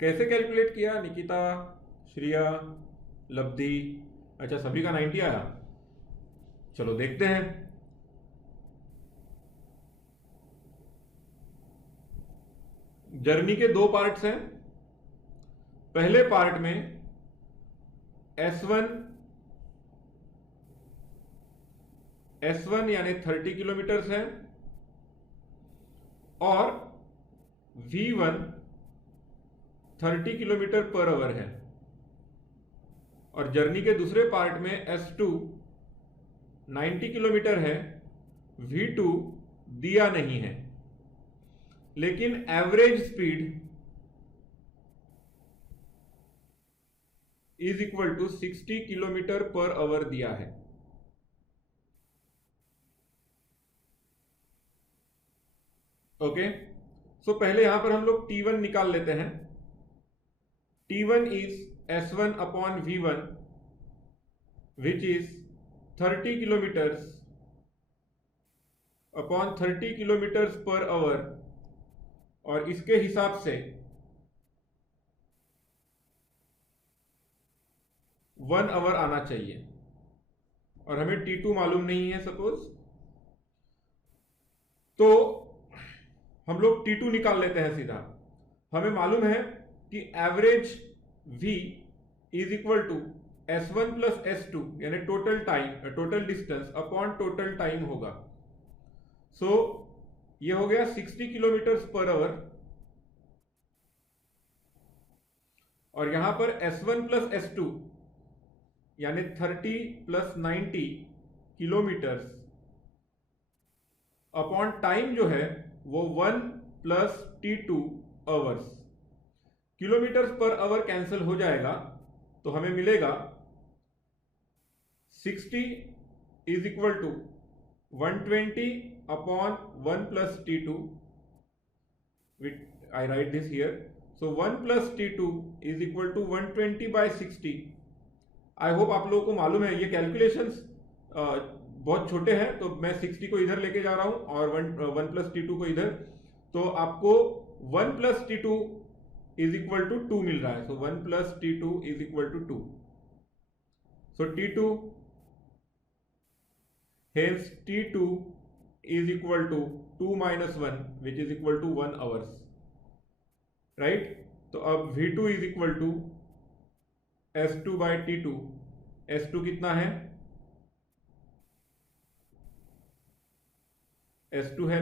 कैसे calculate किया निकिता, श्रिया, लब्धि? अच्छा, सभी का 90 आया। चलो देखते हैं। Journey के दो पार्ट्स हैं। पहले पार्ट में S1 यानी 30 किलोमीटर है और V1 30 किलोमीटर पर आवर है, और जर्नी के दूसरे पार्ट में S2 90 किलोमीटर है, V2 दिया नहीं है, लेकिन average speed is equal to 60 kilometre per hour दिया है। ओके, सो पहले यहां पर हम लोग T1 निकाल लेते हैं। T1 is S1 upon V1 which is 30 kilometers upon 30 kilometers per hour, और इसके हिसाब से 1 आवर आना चाहिए, और हमें T2 मालूम नहीं है सपोज, तो हम लोग T2 निकाल लेते हैं सीधा। हमें मालूम है कि average V is equal to S1 plus S2 यानी total time, total distance upon total time होगा। सो ये हो गया 60 किलोमीटर पर आवर, और यहां पर S1 प्लस S2 यानी 30 प्लस 90 किलोमीटर अपॉन टाइम जो है वो 1 plus T2 hours, kilometre per hour cancel हो जाएगा तो हमें मिलेगा 60 is equal to 120 upon 1 plus T2, I write this here. So 1 plus T2 is equal to 120 by 60. I hope आप लोगों को मालूम है, ये कैलकुलेशंस बहुत छोटे हैं, तो मैं 60 को इधर लेके जा रहा हूं और 1 प्लस T2 को इधर, तो आपको 1 plus T2 is equal to 2 मिल रहा है. So 1 plus T2 is equal to 2. So T2, hence T2 is equal to 2 minus 1 which is equal to 1 hours, right? तो अब V2 is equal to S2 by T2. S2 कितना है? S2 है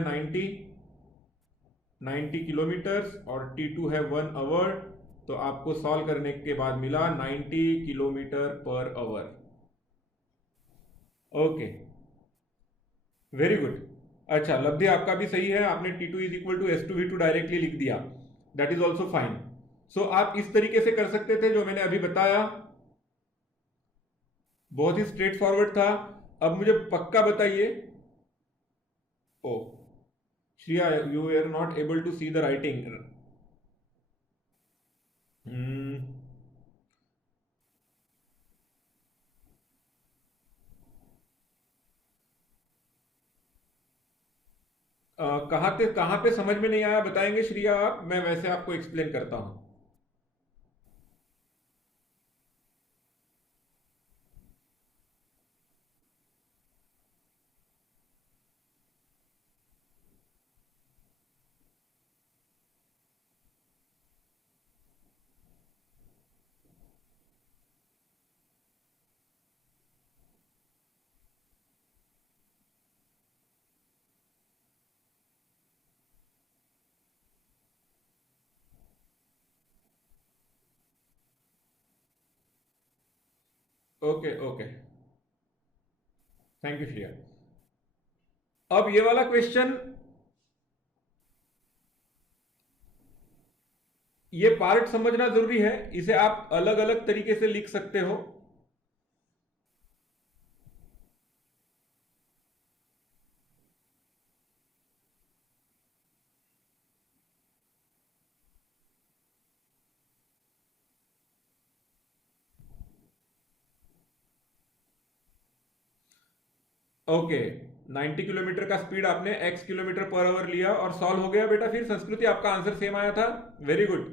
90 kilometres और T2 है 1 our. तो आपको solve करने के बाद मिला 90 kilometre per our. Okay, very good. अच्छा, लब्धि आपका भी सही है, आपने T2 is equal to S2V2 directly लिख दिया. That is also fine. So आप इस तरीके से कर सकते थे जो मैंने अभी बताया, बहुत ही स्ट्रेट फॉरवर्ड था. अब मुझे पक्का बताइए. Oh Shriya, you are not able to see the writing. कहाँ पे समझ में नहीं आया बताएंगे श्रिया आप? मैं वैसे आपको एक्सप्लेन करता हूं. Okay okay, thank you Shriya. अब ये वाला क्वेश्चन, ये पार्ट समझना जरूरी है. इसे आप अलग अलग तरीके से लिख सकते हो. ओके, 90 किलोमीटर का स्पीड आपने x किलोमीटर पर आवर लिया और सॉल्व हो गया बेटा. फिर संस्कृति आपका आंसर सेम आया था. Very good.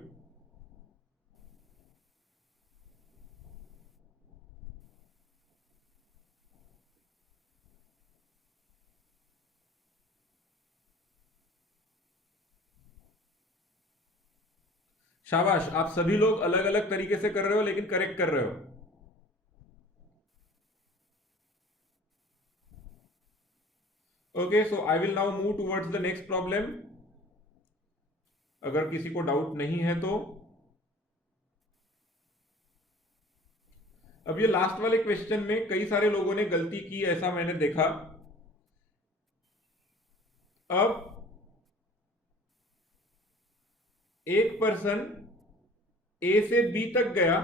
शाबाश, आप सभी लोग अलग अलग तरीके से कर रहे हो लेकिन करेक्ट कर रहे हो. Okay, so I will now move towards the next problem. अगर किसी को डाउट नहीं है तो. अब ये लास्ट वाले क्वेश्चन में कई सारे लोगों ने गलती की, ऐसा मैंने देखा. अब एक पर्सन ए से बी तक गया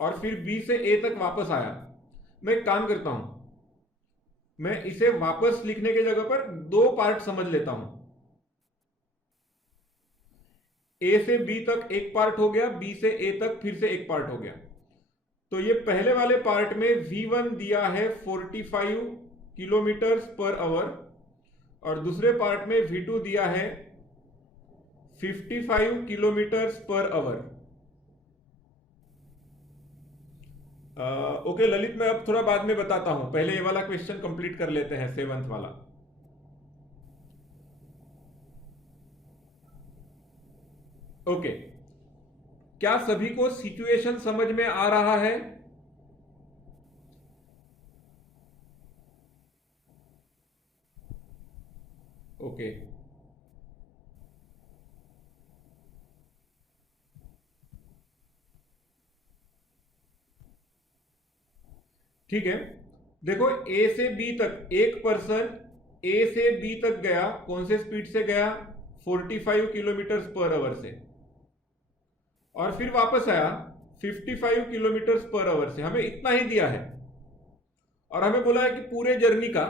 और फिर बी से ए तक वापस आया. मैं एक काम करता हूं, मैं इसे वापस लिखने के जगह पर दो पार्ट समझ लेता हूं. ए से बी तक एक पार्ट हो गया, बी से ए तक फिर से एक पार्ट हो गया. तो ये पहले वाले पार्ट में V1 दिया है 45 किलोमीटर पर आवर और दूसरे पार्ट में V2 दिया है 55 kilometre per our. Okay Lalit, मैं अब थोड़ा बाद में बताता हूं, पहले ये वाला क्वेश्चन कंप्लीट कर लेते हैं, 7th वाला. ओके, क्या सभी को सिचुएशन समझ में आ रहा है? ओके, ठीक है. देखो, ए से बी तक एक पर्सन ए से बी तक गया, कौन से स्पीड से गया? 45 किलोमीटर पर आवर से, और फिर वापस आया 55 किलोमीटर पर आवर से। हमें इतना ही दिया है और हमें बोला है कि पूरे जर्नी का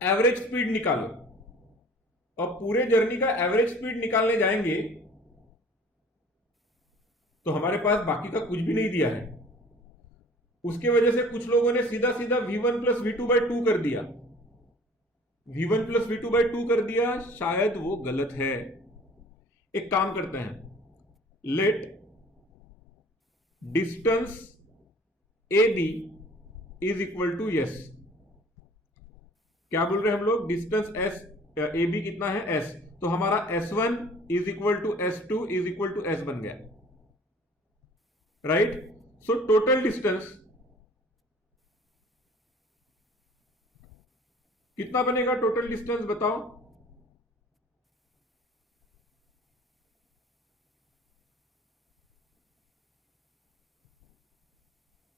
एवरेज स्पीड निकालो। और पूरे जर्नी का एवरेज स्पीड निकालने जाएंगे तो हमारे पास बाकी का कुछ भी नहीं दिया है। उसके वजह से कुछ लोगों ने सीधा सीधा v1 प्लस v2/2 कर दिया, v1 प्लस v2/2 कर दिया। शायद वो गलत है। एक काम करते हैं, let distance AB is equal to s। क्या बोल रहे हैं हम लोग? डिस्टेंस s AB कितना है? s। तो हमारा s1 is equal to s2 is equal to s बन गया, राइट। सो टोटल डिस्टेंस कितना बनेगा? टोटल डिस्टेंस बताओ।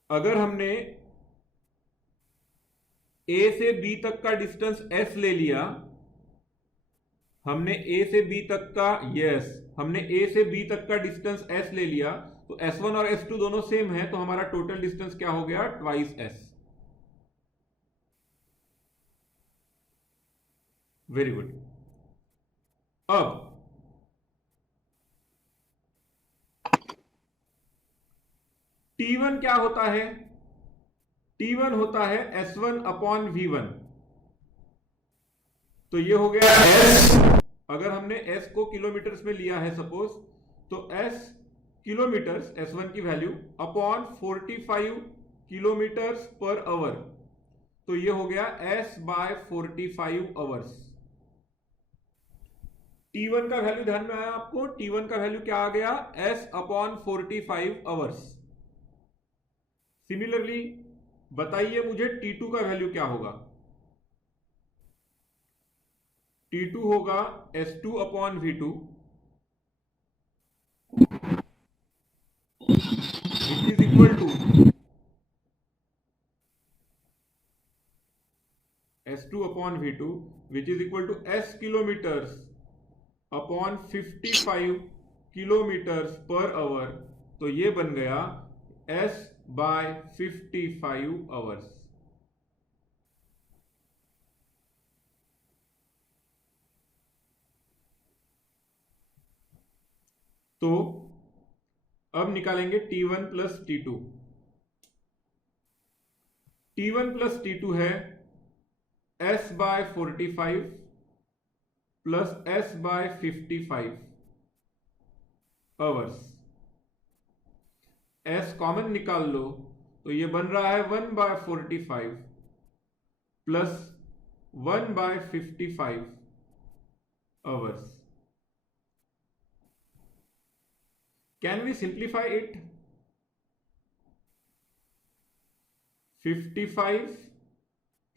अगर हमने A से B तक का डिस्टेंस s ले लिया, हमने A से B तक का, हमने A से B तक का डिस्टेंस s ले लिया, तो s1 और s2 दोनों सेम है, तो हमारा टोटल डिस्टेंस क्या हो गया? Twice s। Very good. अब T1 क्या होता है? T1 होता है S1 अपॉन V1। तो ये हो गया S। अगर हमने S को किलोमीटर्स में लिया है सपोज, तो S किलोमीटर्स, S1 की value upon 45 kilometres per hour, तो ये हो गया S बाय 45 आवर्स। T1 का वैल्यू ध्यान में आया आपको? T1 का वैल्यू क्या आ गया? S upon 45 hours. सिमिलरली बताइए मुझे T2 का वैल्यू क्या होगा? T2 होगा S2 upon V2 which is equal to S2 upon V2 which is equal to S kilometres upon 55 kilometres per hour, तो ये बन गया S बाय 55 आवर्स। तो अब निकालेंगे T1 plus T2। T1 plus T2 है S by 45 plus S by 55 hours. S common निकाल लो तो ये बन रहा है 1 by 45 plus 1 by 55 hours. Can we simplify it? 55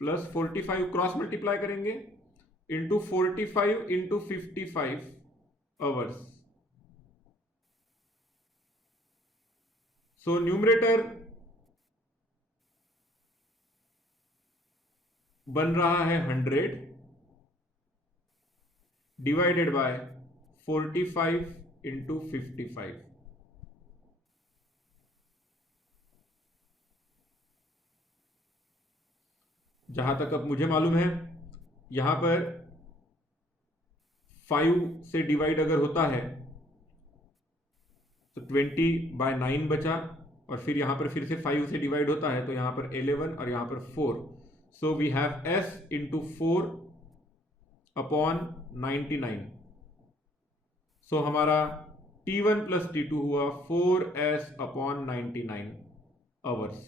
plus 45 cross multiply करेंगे into 45 into 55 hours. So numerator बन रहा है 100 डिवाइडेड बाय 45 इंटू 55। जहां तक अब मुझे मालूम है, यहां पर 5 से डिवाइड अगर होता है तो 20/9 बचा, और फिर यहां पर फिर से 5 से डिवाइड होता है तो यहां पर 11 और यहां पर 4। So we have S into 4 upon 99। So हमारा T1 प्लस T2 हुआ 4S upon 99 hours.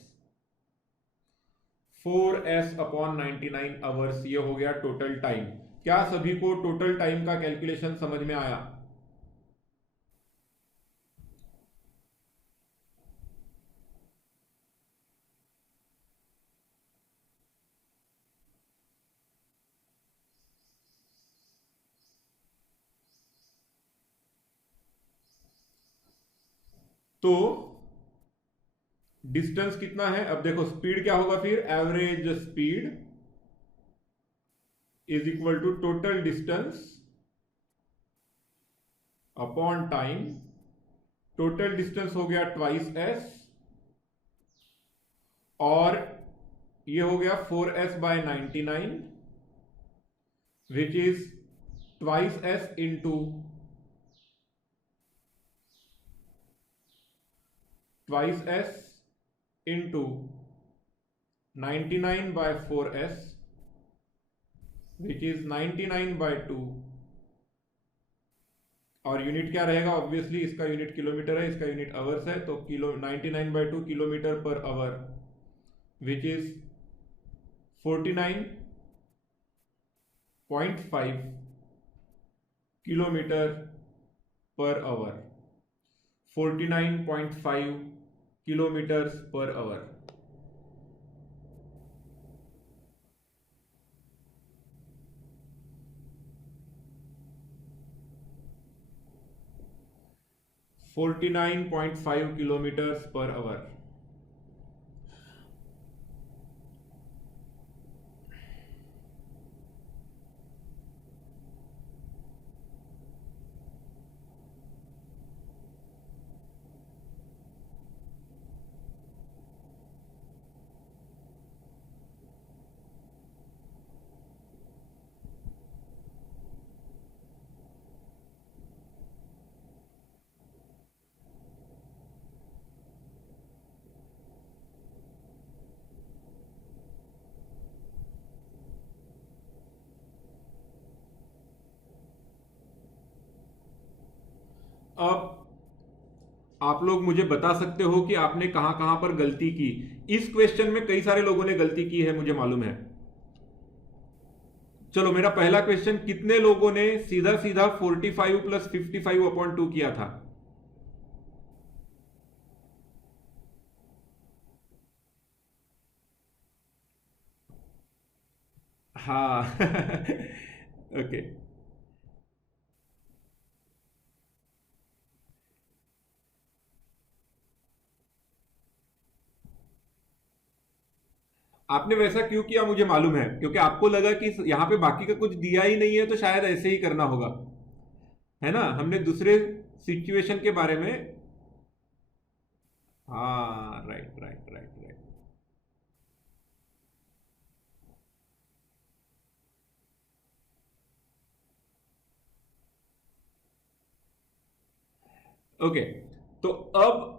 4S upon 99 hours, ये हो गया टोटल टाइम। क्या सभी को टोटल टाइम का कैलकुलेशन समझ में आया? तो डिस्टेंस कितना है? अब देखो स्पीड क्या होगा फिर? Average speed is equal to total distance upon time, total distance हो गया ट्वाइस एस, और ये हो गया 4s/99 which is twice S into twice S into 99/4s which is 99/2, और यूनिट क्या रहेगा? ऑब्वियसली इसका यूनिट किलोमीटर है, इसका यूनिट आवर्स है, तो 99/2 kilometre per our which is 49.5 kilometre per our, 49.5 kilometre per our. Kilometre per our. अब आप लोग मुझे बता सकते हो कि आपने कहां कहां पर गलती की। इस क्वेश्चन में कई सारे लोगों ने गलती की है, मुझे मालूम है। चलो, मेरा पहला क्वेश्चन, कितने लोगों ने सीधा सीधा 45 + 55/2 किया था? हाँ। ओके। आपने वैसा क्यों किया मुझे मालूम है, क्योंकि आपको लगा कि यहां पे बाकी का कुछ दिया ही नहीं है, तो शायद ऐसे ही करना होगा, है ना? हमने दूसरे सिचुएशन के बारे में। हाँ, right right right right. Okay, तो अब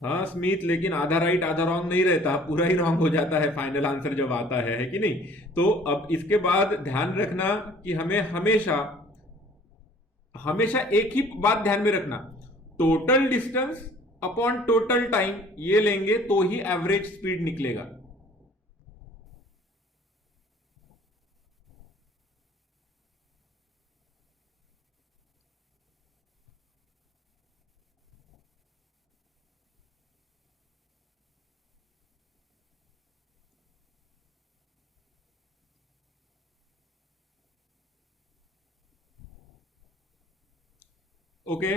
हाँ स्मिथ, लेकिन आधा राइट आधा रॉन्ग नहीं रहता, पूरा ही रॉन्ग हो जाता है फाइनल आंसर जब आता है कि नहीं? तो अब इसके बाद ध्यान रखना कि हमें हमेशा हमेशा एक ही बात ध्यान में रखना, total distance upon total time ये लेंगे तो ही एवरेज स्पीड निकलेगा। ओके,